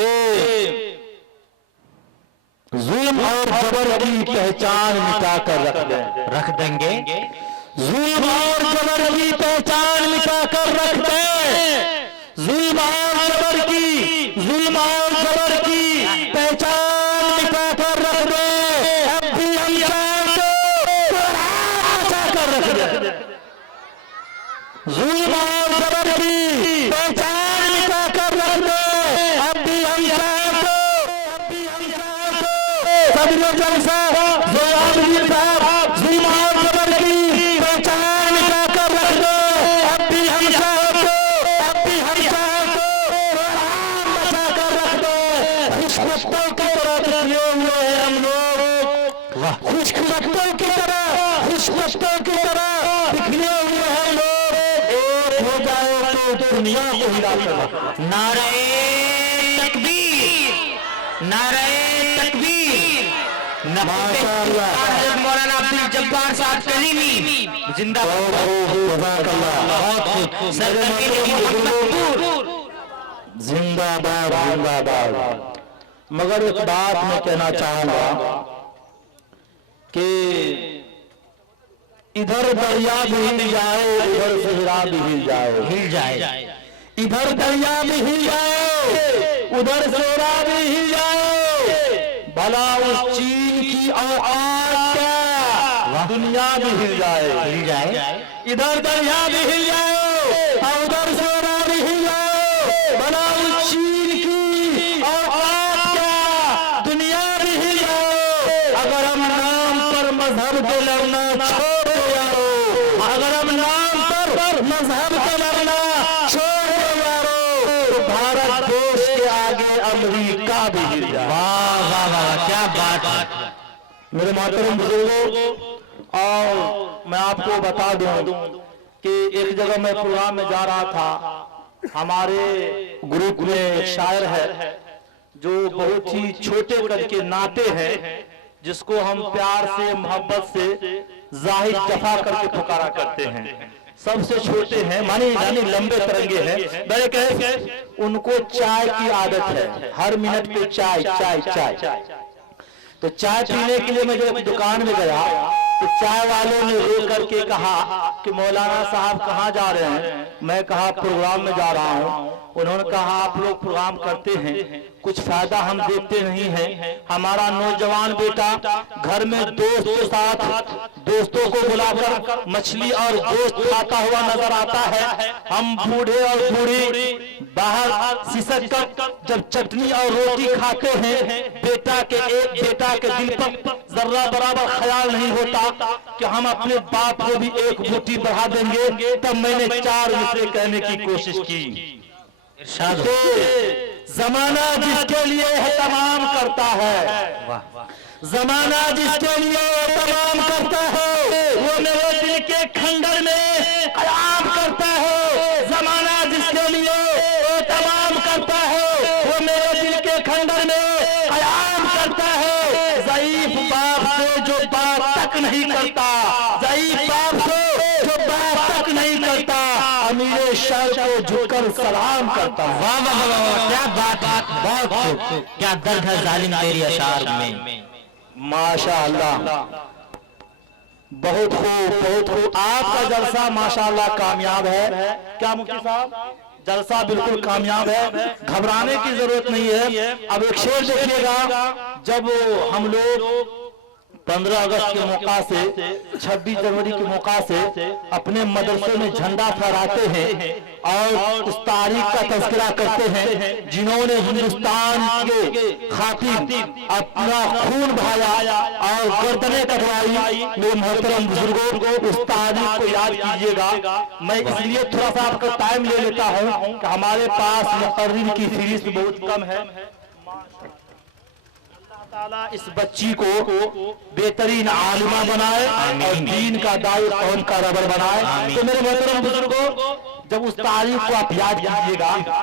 کہ ظلم اور جبر کی پہچان مٹا کر رکھ دیں گے، ظلم اور جبر کی پہچان مٹا کر رکھ دیں، ظلم اور جبر کی پہچان مٹا کر رکھ دیں، اب بھی ہم شام کو بچا کر رکھ دیں، ظلم اور جبر کی پہچان مٹا کر رکھ دیں، اب بھی ہم شام کو صدر جلسہ زیادی صاحب ظلم اور جبر کی پہچان مٹا کر رکھ دیں، اب بھی ہم شام کو بچا کر رکھ دیں، خوش بختوں کی طرح نکلے ہوئے ہیں ہم لوگ، خوش بختوں کی طرح نکلے ہوئے ہیں لوگ، ایک ہو جائے تو دنیا کو ہلا کر نعرہ تکبیر، نعرہ تکبیر، مولانا عبدالجبار صاحب کلیمی زندہ زندہ باد۔ مگر ایک بات میں کہنا چاہوں گا کہ ادھر دریا بھی ہل جائے، ادھر صحرا بھی ہل جائے، ادھر دریا بھی ہل جائے، ادھر صحرا بھی ہل جائے، بھلا اس چین کی اوقات کیا دنیا بھی ہل جائے، ادھر دریا بھی ہل جائے اور ادھر صحرا بھی ہل جائے، بھلا اس چین کی اوقات کیا دنیا بھی ہل جائے، اگر ہم نام پر مذہب کے لڑنا چھوڑ دو یارو، اگر ہم نام پر مذہب کے لڑنا چھوڑ دو یارو، تو بھارت دیش کے آگے امریکہ بھی ہل جائے۔ واہ واہ واہ، کیا بات ہے میرے محترم بزرگوں، اور میں آپ کو بتا دوں کہ ایک جگہ میں پروگرام میں جا رہا تھا، ہمارے گروپ میں ایک شاعر ہے جو بہت ہی چھوٹے قد کے ناطے ہیں، جس کو ہم پیار سے محبت سے زاہد جفا کر کے پکارا کرتے ہیں، سب سے چھوٹے ہیں، یعنی لمبے ترنگے ہیں، میں نے کہا ان کو چائے کی عادت ہے، ہر منٹ پہ چائے، تو چائے پینے کے لیے میں جب دکان میں گیا تو چائے والوں نے رو کر کے کہا کہ مولانا صاحب کہاں جا رہے ہیں؟ میں کہا پروگرام میں جا رہا ہوں۔ انہوں نے کہا آپ لوگ پروگرام کرتے ہیں، کچھ فائدہ ہم دیکھتے نہیں ہیں، ہمارا نوجوان بیٹا گھر میں دوست کے ساتھ دوستوں کو بلا کر مچھلی اور گوشت کھاتا ہوا نظر آتا ہے، ہم بوڑھے اور بوڑھی باہر سسک کر جب چٹنی اور روٹی کھاتے ہیں، بیٹا کے دل پر ذرہ برابر خیال نہیں ہوتا کہ ہم اپنے باپ کو بھی ایک بوٹی بڑھا دیں گے۔ تب میں نے 4 مصرے کہنے کی کوشش کی، زمانہ جس کے لیے اہتمام کرتا ہے، زمانہ جس کے لیے اہتمام کرتا ہے وہ میرے دل کے کھنڈر میں قیام کرتا ہے، زمانہ جس کے لیے اہتمام کرتا ہے وہ میرے دل کے کھنڈر میں قیام کرتا ہے، ضعیف باپ سے جو بات تک نہیں کرتا، ضعیف باپ سے جو بات تک نہیں کرتا، امیر شر کو جھک کر سلام کرتا ہے۔ واہ واہ واہ، کیا بات، بہت خوب، کیا درد ہے ظالم تیری اشعار میں، ماشاءاللہ، بہت خوب، آپ کا جلسہ ماشاءاللہ کامیاب ہے، کیا مفتی صاحب جلسہ بالکل کامیاب ہے، گھبرانے کی ضرورت نہیں ہے۔ اب ایک شعر دیکھیے گا، جب ہم لوگ 15 اگست کے موقع سے 26 جنوری کے موقع سے اپنے مدرسے میں جھنڈا پھہراتے ہیں اور اس تاریخ کا تذکرہ کرتے ہیں جنہوں نے ہندوستان کے خاطر اپنا خون بہایا اور گردنیں کٹوائی، میرے محترم بزرگوں اس تاریخ کو یاد کیجئے گا۔ میں اس لیے تھوڑا سا آپ کا ٹائم لے لیتا ہوں کہ ہمارے پاس مقرر کی فیس بہت کم ہے، تعالیٰ اس بچی کو بہترین عالمہ بنائے اور دین کا دائی قوم کا رہبر بنائے۔ تو میرے محترم بزرگوں، جب اس تاریخ کو آپ یاد کیجئے گا